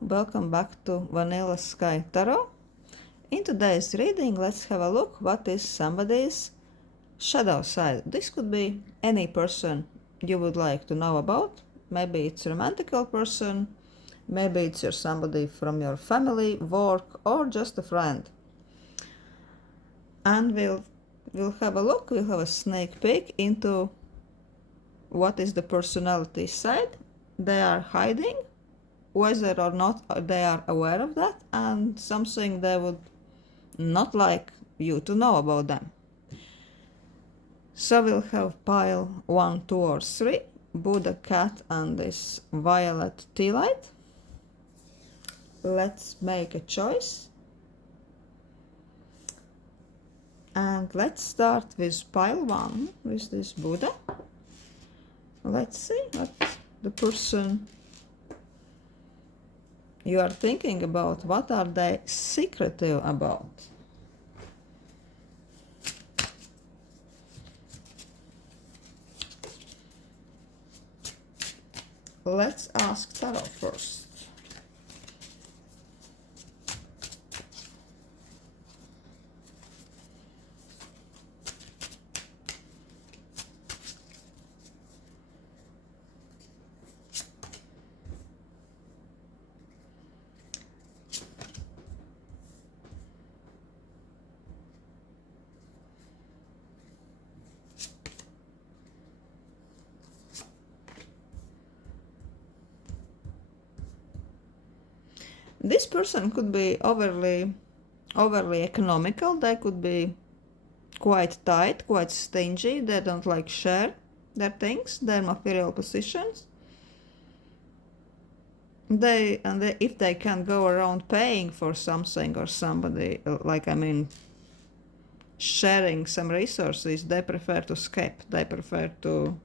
welcome back to Vanilla Sky Tarot. In today's reading, let's have a look what is somebody's shadow side. This could be any person you would like to know about. Maybe it's a romantical person, maybe it's somebody from your family, work, or just a friend. And we'll have a look, we'll have a sneak peek into what is the personality side they are hiding, whether or not they are aware of that, and something they would not like you to know about them. So we'll have pile 1, 2, or 3, Buddha cat and this violet tea light. Let's make a choice. And let's start with pile 1, with this Buddha. Let's see what the person you are thinking about, what are they secretive about? Let's ask Tarot first. This person could be overly economical. They could be quite tight, quite stingy. They don't like share their things, their material possessions. If they can go around paying for something or somebody, sharing some resources, they prefer to skip. They prefer to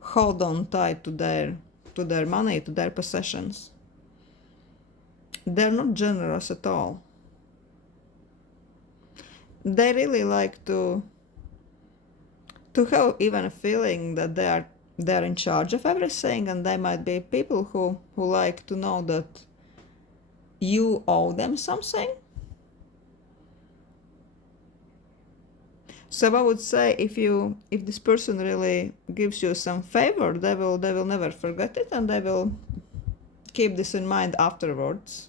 hold on tight to their money, to their possessions. They're not generous at all. They really like to have even a feeling that they're in charge of everything, and they might be people who like to know that you owe them something. So I would say if this person really gives you some favor, they will never forget it, and they will keep this in mind afterwards.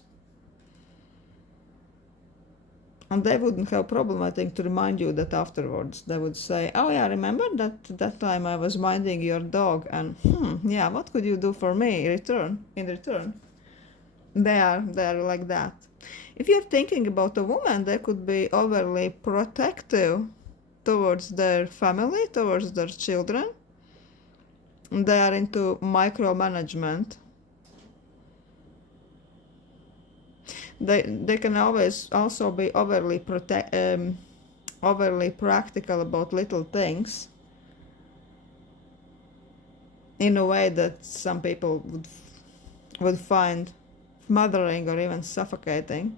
And they wouldn't have a problem, I think, to remind you that afterwards. They would say, oh yeah, remember that time I was minding your dog, and yeah, what could you do for me in return? They are like that. If you're thinking about a woman, they could be overly protective towards their family, towards their children. They are into micromanagement. They can always also be overly practical about little things, in a way that some people would find smothering or even suffocating.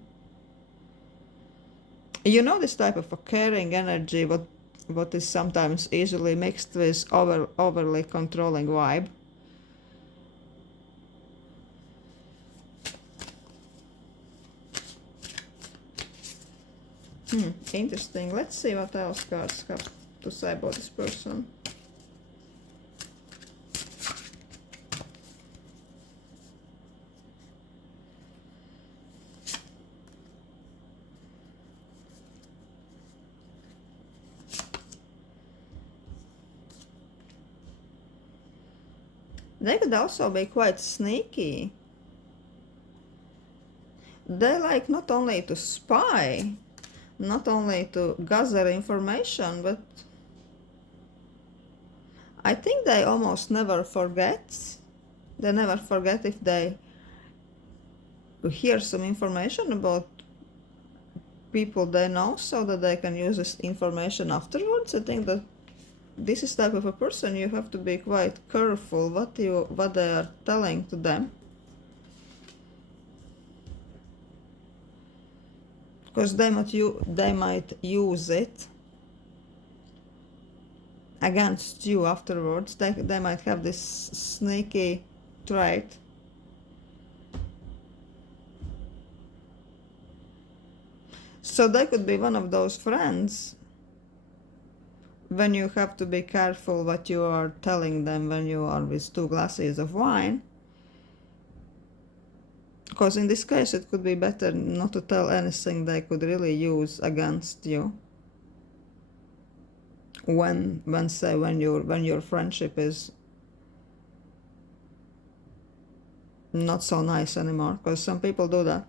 You know, this type of a caring energy, what is sometimes easily mixed with overly controlling vibe. Interesting. Let's see what else cards have to say about this person. They could also be quite sneaky. They like not only to spy, not only to gather information, but I think they almost never forget. They never forget if they hear some information about people they know, so that they can use this information afterwards. I think that this is type of a person you have to be quite careful what they are telling to them, because they might use it against you afterwards. They might have this sneaky trait. So they could be one of those friends when you have to be careful what you are telling them when you are with 2 glasses of wine. Because in this case it could be better not to tell anything they could really use against you when your friendship is not so nice anymore, because some people do that.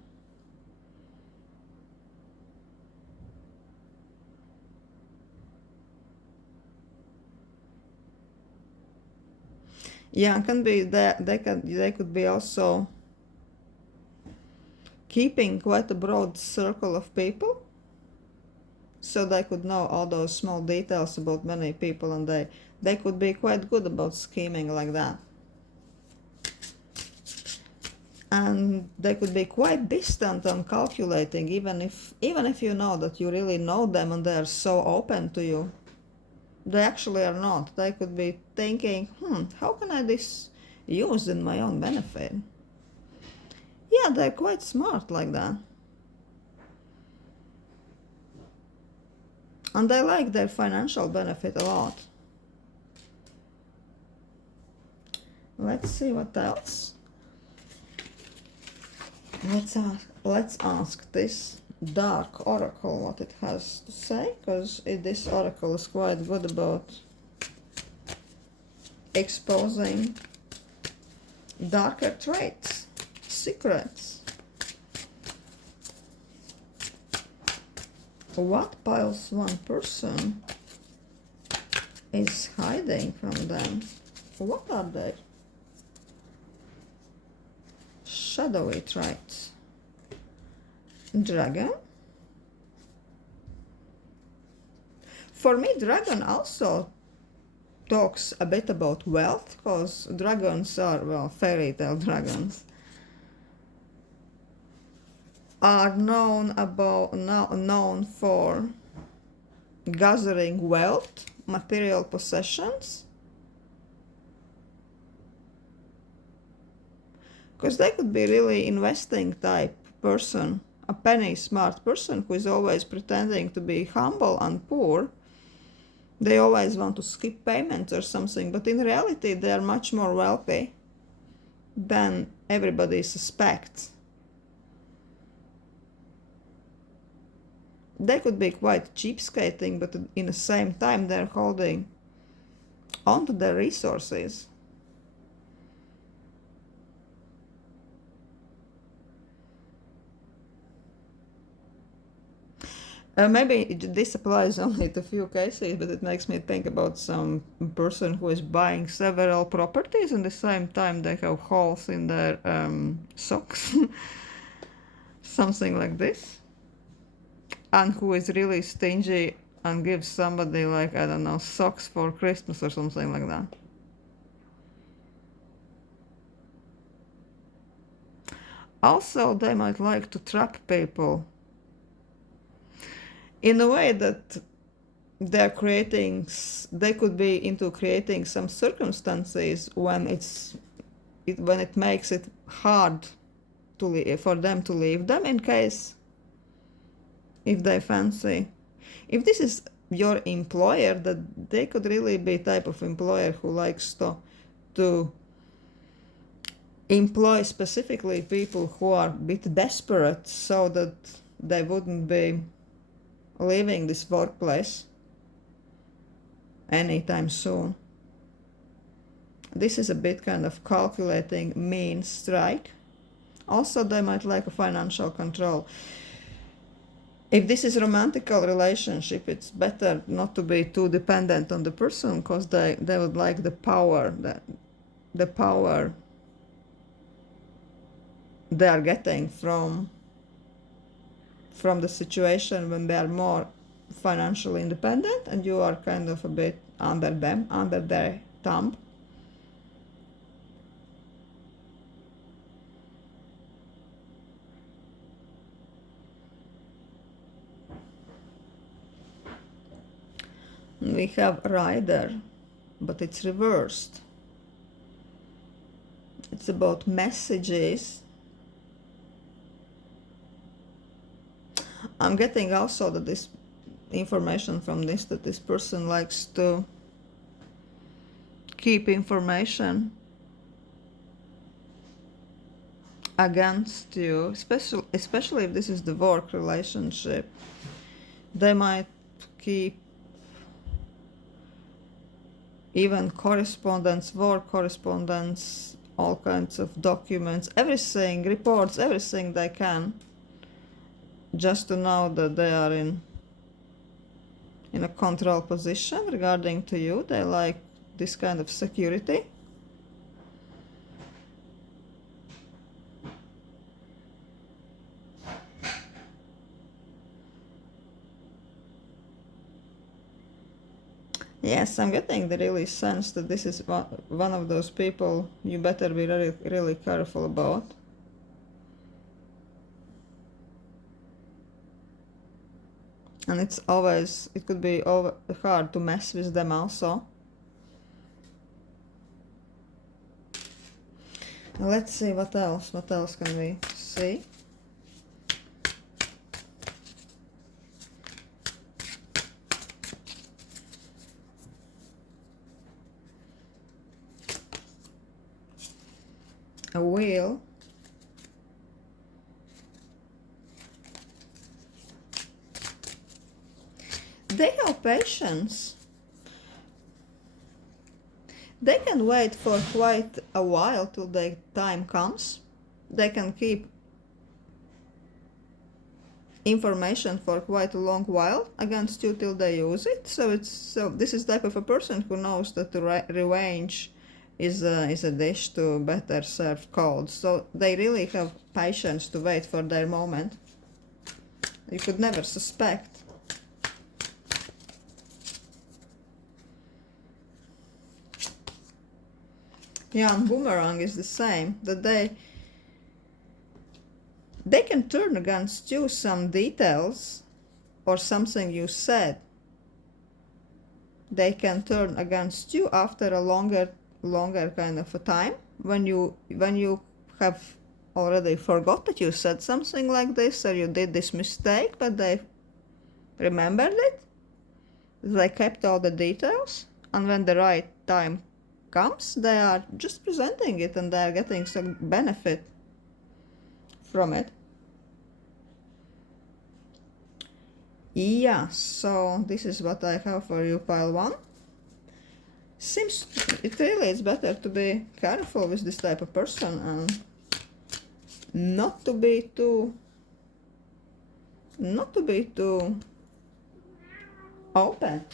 Yeah, it can be that they could be also keeping quite a broad circle of people, so they could know all those small details about many people, and they could be quite good about scheming like that. And they could be quite distant and calculating, even if you know that you really know them and they are so open to you. They actually are not. They could be thinking, how can I this use in my own benefit? Yeah, they're quite smart like that. And they like their financial benefit a lot. Let's see what else. Let's ask this dark oracle what it has to say, because this oracle is quite good about exposing darker traits, secrets. What piles one person is hiding from them? What are they? Shadowy traits. Dragon. For me, dragon also talks a bit about wealth, because dragons are, well, fairy tale dragons are known for gathering wealth, material possessions, because they could be really investing type person, a penny smart person who is always pretending to be humble and poor. They always want to skip payments or something, but in reality they are much more wealthy than everybody suspects. They could be quite cheapskating, but in the same time they're holding onto their resources. Maybe this applies only to few cases, but it makes me think about some person who is buying several properties and at the same time they have holes in their socks. Something like this. And who is really stingy and gives somebody, like, I don't know, socks for Christmas or something like that. Also, they might like to trap people in a way that they could be into creating some circumstances when it makes it hard for them to leave them, in case if they fancy. If this is your employer, that they could really be type of employer who likes to employ specifically people who are a bit desperate, so that they wouldn't be leaving this workplace anytime soon. This is a bit kind of calculating, mean strike. Also, they might like a financial control. If this is a romantical relationship, it's better not to be too dependent on the person, because they would like the power they are getting from the situation when they are more financially independent and you are kind of a bit under their thumb. We have rider, but it's reversed. It's about messages. I'm getting also that this information from this, that this person likes to keep information against you, especially if this is the work relationship. They might keep even correspondence, work correspondence, all kinds of documents, everything, reports, everything they can, just to know that they are in a control position regarding to you. They like this kind of security. Yes, I'm getting the really sense that this is one of those people you better be really, really careful about. And it could be hard to mess with them also. Let's see what else can we see. A wheel. They have patience. They can wait for quite a while till the time comes. They can keep information for quite a long while against you till they use it. So this is type of a person who knows that revenge is a dish to better serve cold. So they really have patience to wait for their moment. You could never suspect. Yeah, and boomerang is the same, that they can turn against you some details or something you said. They can turn against you after a longer kind of a time, when you have already forgot that you said something like this, or you did this mistake, but they remembered it. They kept all the details, and when the right time comes, they are just presenting it, and they are getting some benefit from it. Yeah, so this is what I have for you, pile 1. Seems it really is better to be careful with this type of person and not to be too open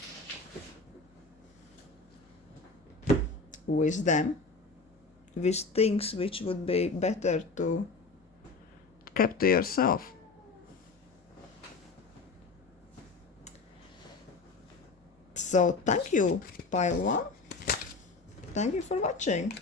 with them, with things which would be better to keep to yourself. So thank you, pile 1. Thank you for watching.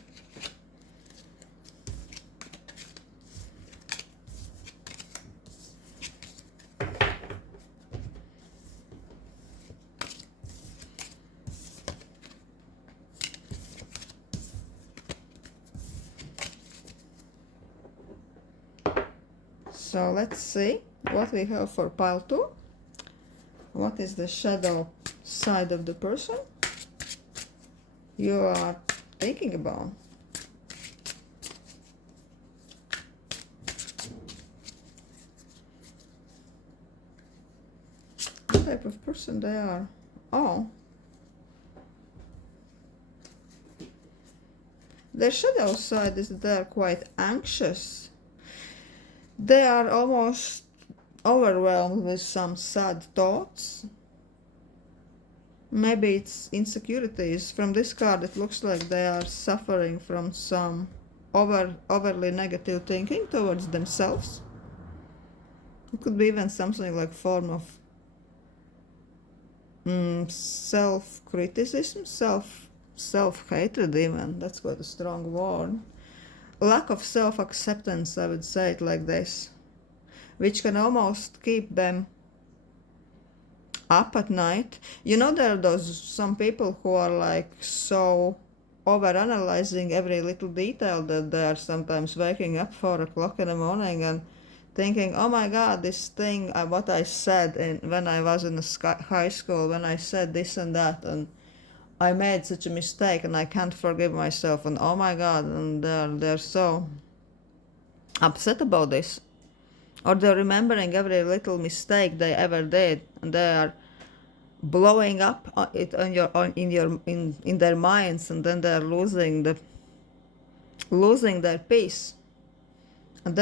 So let's see what we have for pile 2. What is the shadow side of the person you are thinking about? What type of person they are? Oh, their shadow side is that they are quite anxious. They are almost overwhelmed with some sad thoughts. Maybe it's insecurities. From this card it looks like they are suffering from some overly negative thinking towards themselves. It could be even something like form of self-criticism, self-hatred even. That's quite a strong word. Lack of self-acceptance, I would say it like this, which can almost keep them up at night. You know, there are some people who are like so overanalyzing every little detail that they are sometimes waking up 4 o'clock in the morning and thinking, oh my God, this thing, what I said when I was in high school, when I said this and that, and I made such a mistake, and I can't forgive myself, and oh my God, and they're so upset about this, or they're remembering every little mistake they ever did, and they are blowing up it in their minds, and then they're losing their peace, and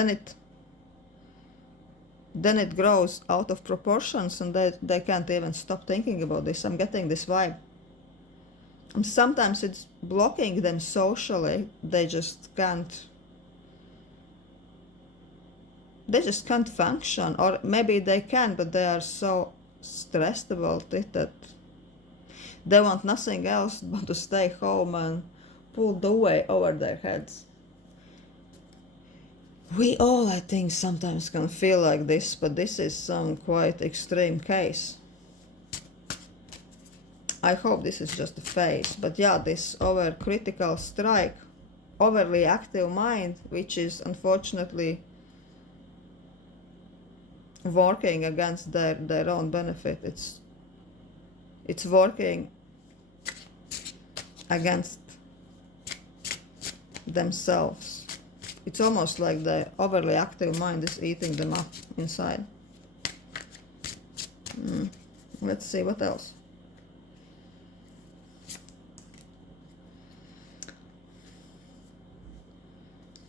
then it grows out of proportions, and they can't even stop thinking about this. I'm getting this vibe. And sometimes it's blocking them socially. They just can't function, or maybe they can, but they are so stressed about it that they want nothing else but to stay home and pull the weight over their heads. We all, I think, sometimes can feel like this, but this is some quite extreme case. I hope this is just a phase, but yeah, this overcritical strike, overly active mind, which is unfortunately working against their own benefit. It's working against themselves. It's almost like the overly active mind is eating them up inside. Let's see what else.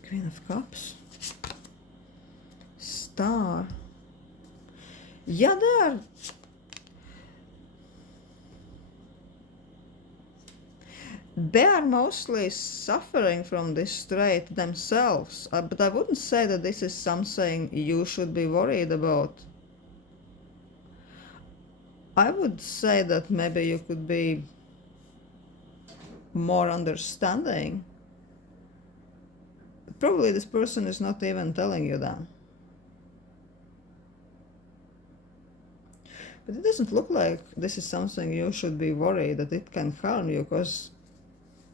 Queen of Cups. Star. Yeah, they are mostly suffering from this trait themselves, but I wouldn't say that this is something you should be worried about. I would say that maybe you could be more understanding. Probably this person is not even telling you that. But it doesn't look like this is something you should be worried that it can harm you, because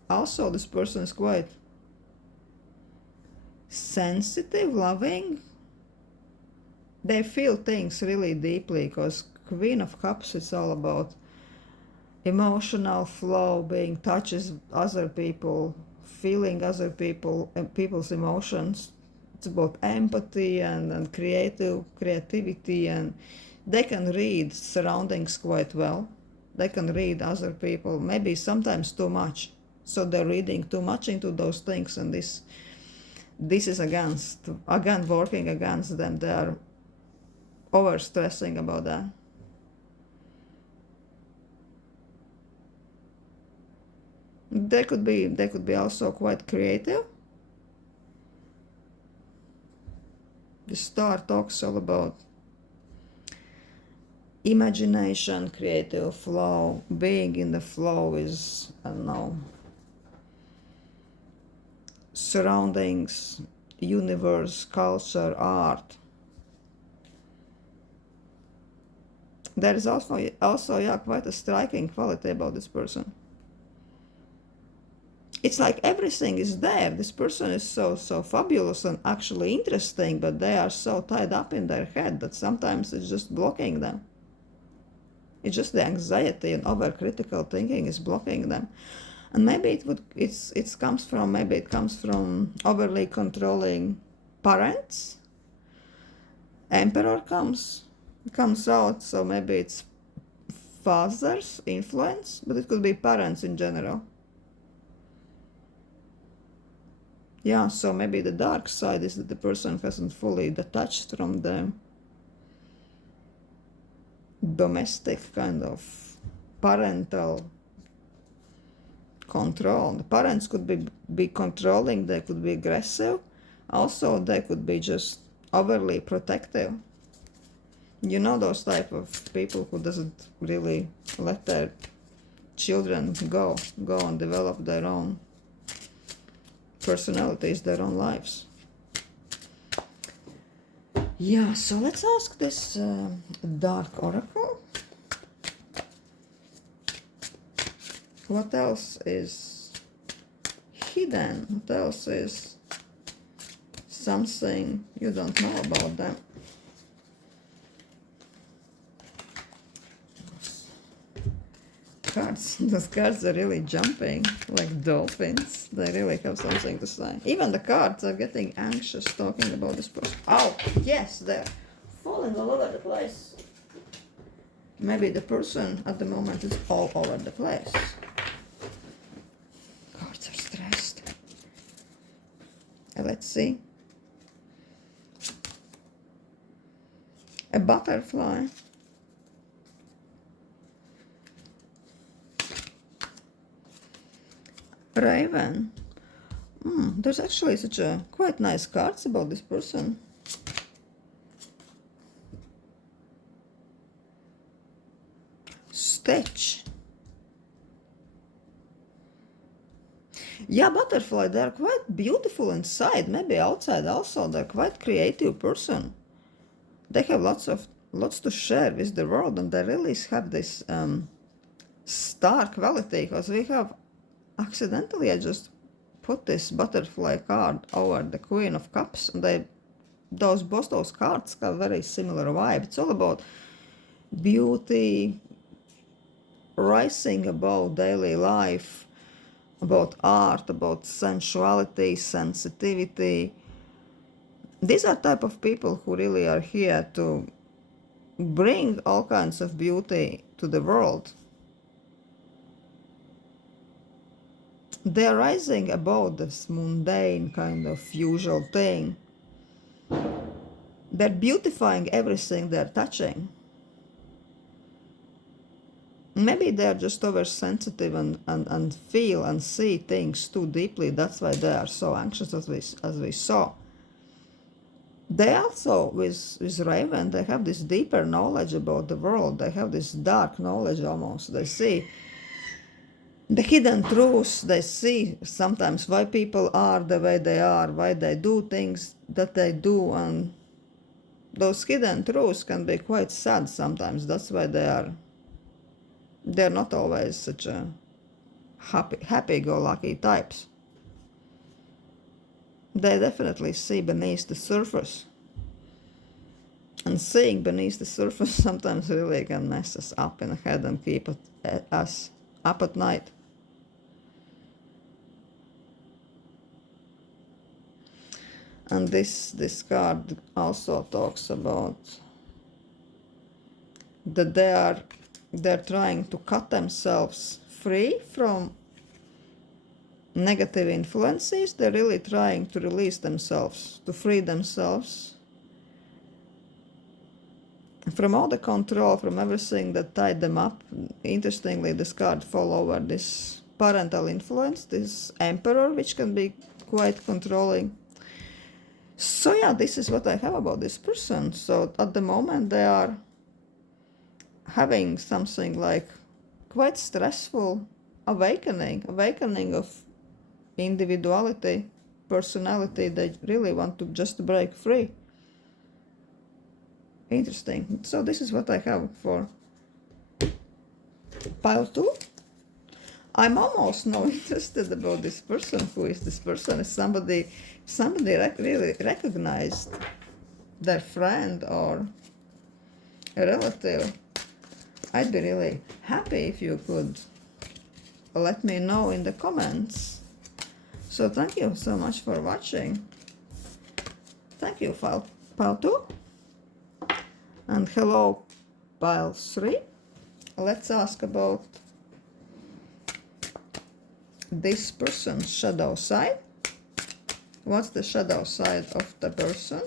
also this person is quite sensitive, loving. They feel things really deeply, because Queen of Cups is all about emotional flow, being touches other people, feeling other people and people's emotions. It's about empathy and creativity, and they can read surroundings quite well. They can read other people, maybe sometimes too much. So they're reading too much into those things, and this is again working against them. They are over stressing about that. They could be also quite creative. The Star talks all about imagination, creative flow. Being in the flow is, I don't know, surroundings, universe, culture, art. There is also quite a striking quality about this person. It's like everything is there. This person is so fabulous and actually interesting, but they are so tied up in their head that sometimes it's just blocking them. It's just the anxiety and overcritical thinking is blocking them. And maybe it comes from overly controlling parents. Emperor comes out, so maybe it's father's influence, but it could be parents in general. Yeah, so maybe the dark side is that the person hasn't fully detached from the domestic kind of parental control. The parents could be controlling, they could be aggressive. Also, they could be just overly protective. You know, those type of people who doesn't really let their children go and develop their own personalities, their own lives. Yeah, so let's ask this Dark Oracle. What else is hidden? What else is something you don't know about them. Cards, those cards are really jumping like dolphins. They really have something to say. Even the cards are getting anxious talking about this person. Oh, yes, they're falling all over the place. Maybe the person at the moment is all over the place. Cards are stressed. Let's see. A butterfly. Raven. There's actually such a quite nice cards about this person. Stitch. Yeah, butterfly, they're quite beautiful inside. Maybe outside also. They're quite creative person. They have lots to share with the world, and they really have this star quality, because we have accidentally I just put this butterfly card over the Queen of Cups, and both those cards have very similar vibe. It's all about beauty, rising above daily life, about art, about sensuality, sensitivity. These are type of people who really are here to bring all kinds of beauty to the world. They're rising above this mundane kind of usual thing. They're beautifying everything they're touching. Maybe they're just oversensitive and feel and see things too deeply. That's why they are so anxious, as we saw. They also, with Raven, they have this deeper knowledge about the world. They have this dark knowledge almost. They see the hidden truths. They see sometimes why people are the way they are, why they do things that they do, and those hidden truths can be quite sad sometimes. That's why they're not always such a happy-go-lucky types. They definitely see beneath the surface. And seeing beneath the surface sometimes really can mess us up in the head and keep us up at night. And this card also talks about that they're trying to cut themselves free from negative influences. They're really trying to release themselves, to free themselves from all the control, from everything that tied them up. Interestingly, this card fall over this parental influence, this emperor, which can be quite controlling. So yeah, this is what I have about this person. So at the moment they are having something like quite stressful awakening of individuality, personality. They really want to just break free. Interesting. So this is what I have for pile 2. I'm almost not interested about this person. Who is this person? Is somebody really recognized their friend or a relative? I'd be really happy if you could let me know in the comments. So thank you so much for watching. Thank you, pile 2. And hello, pile 3. Let's ask about this person's shadow side. What's the shadow side of the person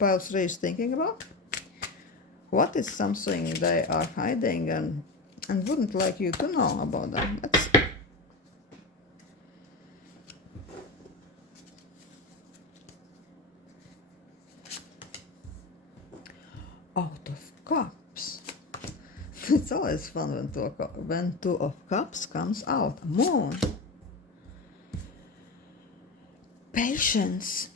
pile 3 is thinking about? What is something they are hiding and wouldn't like you to know about them? Let's see. Out of Cups. It's always fun when Two of Cups comes out. Moon. Patience.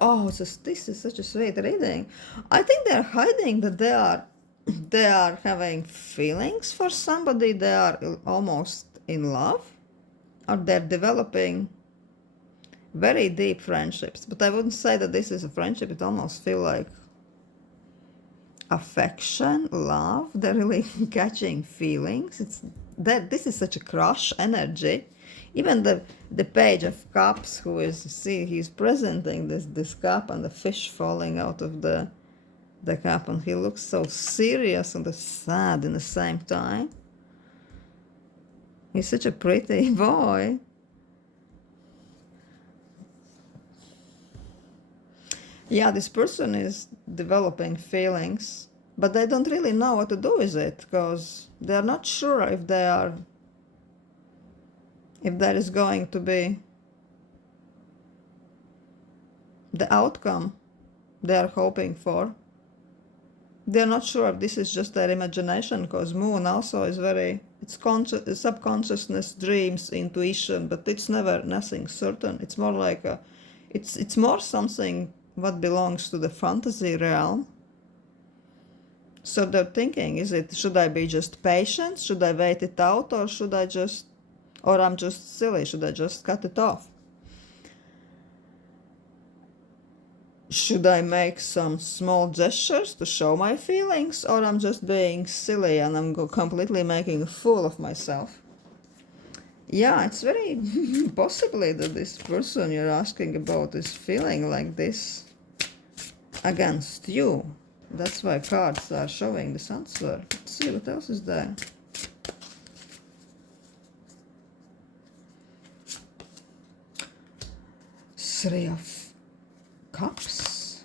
Oh, this is such a sweet reading. I think they're hiding that they are having feelings for somebody. They are almost in love, or they're developing very deep friendships. But I wouldn't say that this is a friendship. It almost feels like affection, love. They're really catching feelings. It's that this is such a crush energy. Even the page of cups, who is, see, he's presenting this cup and the fish falling out of the cup, and he looks so serious and sad in the same time. He's such a pretty boy. Yeah, this person is developing feelings, but they don't really know what to do with it, because they're not sure if there is going to be the outcome they are hoping for. They're not sure if this is just their imagination, because moon also is it's subconsciousness, dreams, intuition, but it's never nothing certain. It's more like it's more something what belongs to the fantasy realm. So they're thinking, should I be just patient? Should I wait it out, or I'm just silly? Should I just cut it off? Should I make some small gestures to show my feelings, or I'm just being silly and I'm completely making a fool of myself? Yeah, it's very possibly that this person you're asking about is feeling like this against you. That's why cards are showing this answer. Let's see what else is there. Three of Cups,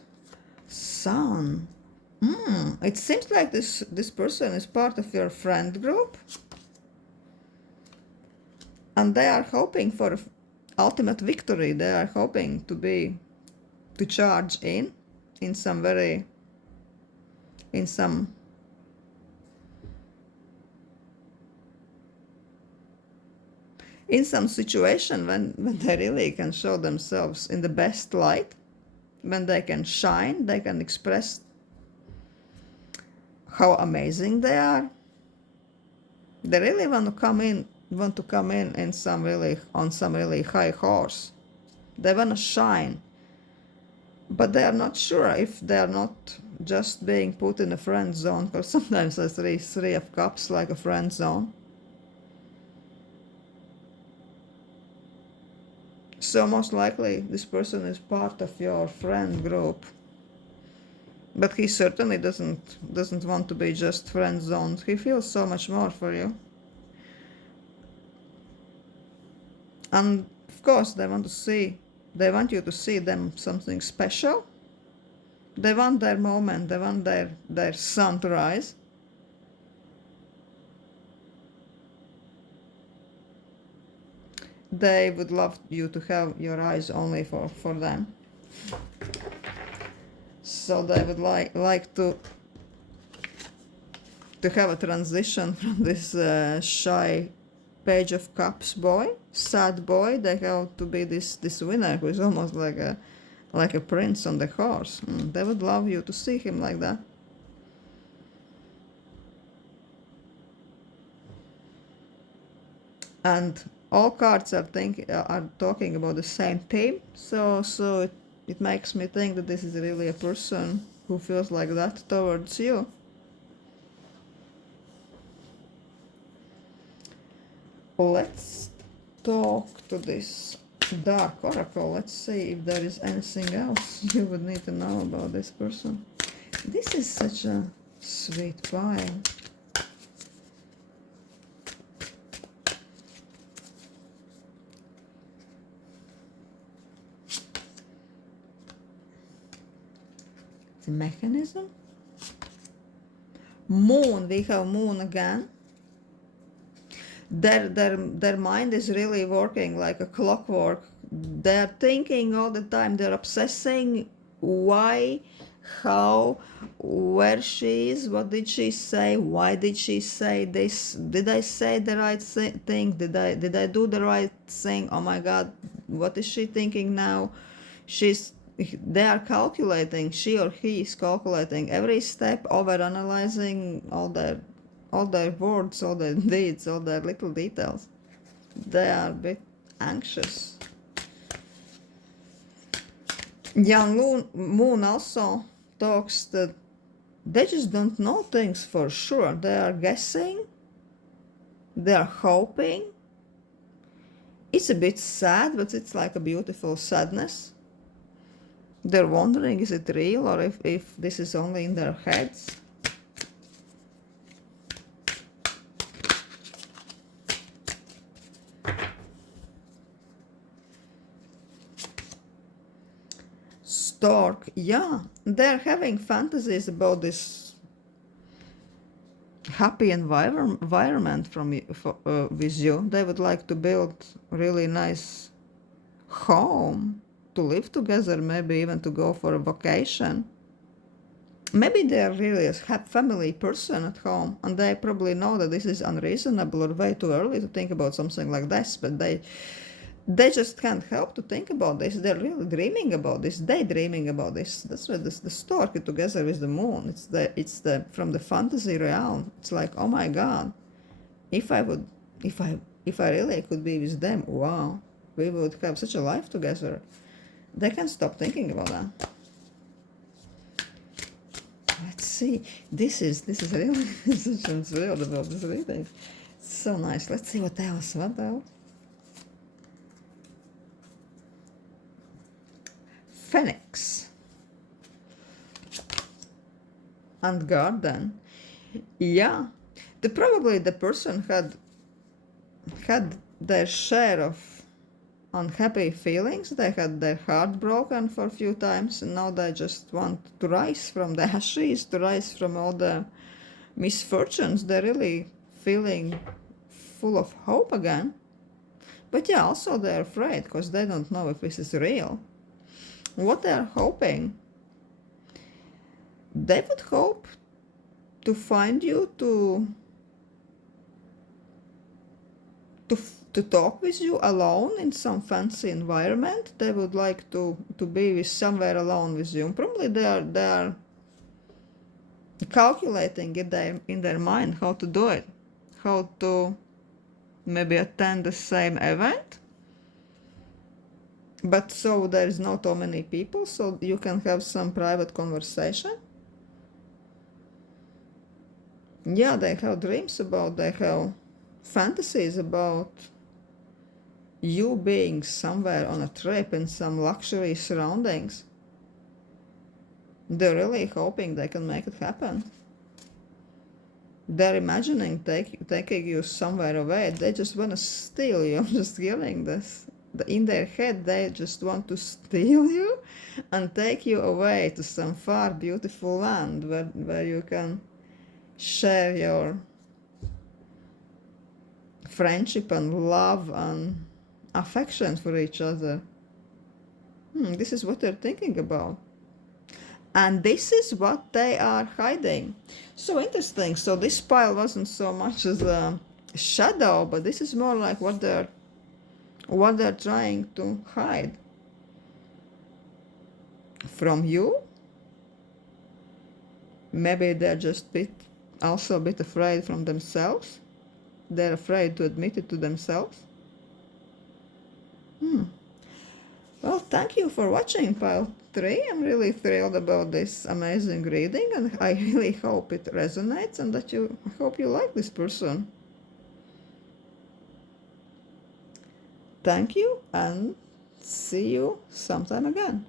Sun. It seems like this person is part of your friend group, and they are hoping for ultimate victory. They are hoping to charge in some situation when they really can show themselves in the best light. When they can shine, they can express how amazing they are. They really want to come in on some really high horse. They want to shine, but they are not sure if they are not just being put in a friend zone, because sometimes I see Three of Cups like a friend zone. So most likely this person is part of your friend group, but he certainly doesn't want to be just friend zoned. He feels so much more for you, and of course they want you to see them something special. They want their moment. They want their sun to rise. They would love you to have your eyes only for them. So they would like to have a transition from this shy Page of Cups boy, sad boy. They have to be this winner who is almost like a prince on the horse. They would love you to see him like that. And all cards are talking about the same theme, so it makes me think that this is really a person who feels like that towards you. Let's talk to this Dark Oracle. Let's see if there is anything else you would need to know about this person. This is such a sweet pile. The mechanism. Moon. We have Moon again. Their mind is really working like a clockwork. They're thinking all the time. They're obsessing why, how, where she is, what did she say, why did she say this, did I say the right thing, did I do the right thing, oh my god, what is she thinking now? They are calculating, she or he is calculating every step, over analyzing all their words, all their deeds, all their little details. They are a bit anxious. Young Moon also talks that they just don't know things for sure. They are guessing, they are hoping. It's a bit sad, but it's like a beautiful sadness. They're wondering, is it real or if this is only in their heads? Stork, yeah, they're having fantasies about this happy environment with you. They would like to build really nice home to live together, maybe even to go for a vacation. Maybe they're really a family person at home, and they probably know that this is unreasonable or way too early to think about something like this, but they just can't help to think about this. They're really dreaming about this, daydreaming about this. That's why the stork is together with the moon. It's the from the fantasy realm. It's like, oh my god, if I really could be with them, wow, we would have such a life together. They can't stop thinking about that. Let's see. This is really such a thrilled about this reading. So nice. Let's see what else. What else? Phoenix and garden. Yeah, probably the person had their share of unhappy feelings. They had their heart broken for a few times, and now they just want to rise from the ashes, to rise from all the misfortunes. They're really feeling full of hope again. But yeah, also they're afraid because they don't know if this is real. What they're hoping, they would hope to find you to talk with you alone in some fancy environment. They would like to be with somewhere alone with you. Probably they are calculating it in their mind how to do it, how to maybe attend the same event, but so there's not so many people, so you can have some private conversation. Yeah, they have dreams they have fantasies about you being somewhere on a trip in some luxury surroundings. They're really hoping they can make it happen. They're imagining taking you somewhere away. They just want to steal you. I'm just hearing this. In their head, they just want to steal you and take you away to some far beautiful land where you can share your friendship and love and affection for each other. This is what they're thinking about. And this is what they are hiding. So interesting. So this pile wasn't so much as a shadow, but this is more like what they're trying to hide from you. Maybe they're just also a bit afraid from themselves. They're afraid to admit it to themselves. Well, thank you for watching Pile 3. I'm really thrilled about this amazing reading, and I really hope it resonates and that I hope you like this person. Thank you, and see you sometime again.